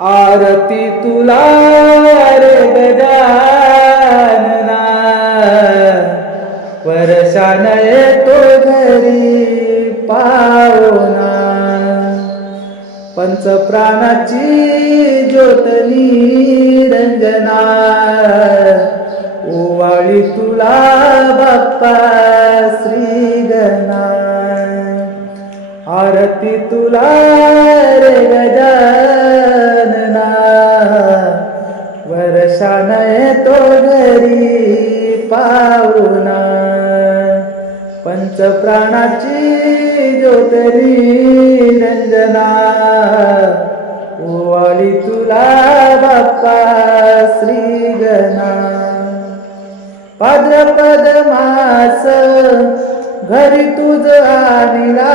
आरती तुला रे गजानना, वर्षान येतो घरी पावना. पंचप्राणाची ज्योत निरंजना, ओवाळी तुला बाप्पा श्री गणा. आरती तुला रे गजानना, वर्षान येतो घरी पावना. पंचप्राणाची ज्योत निरंजना, ओवाळी तुला बाप्पा श्री गणा. भाद्रपद मास घरी तुझ आणला,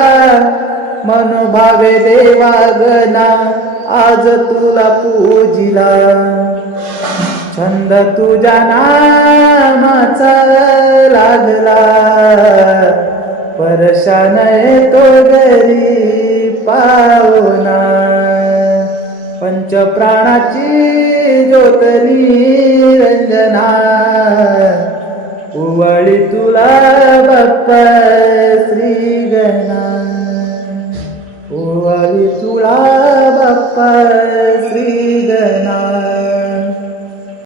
मनोभावे देवागना आज तुला पूजिला. छंद तुझ्या नामाचा लागला, वर्षान येतो घरी पावना. पंचप्राणाची ज्योत निरंजना, ओवाळी तुला बाप्पा श्री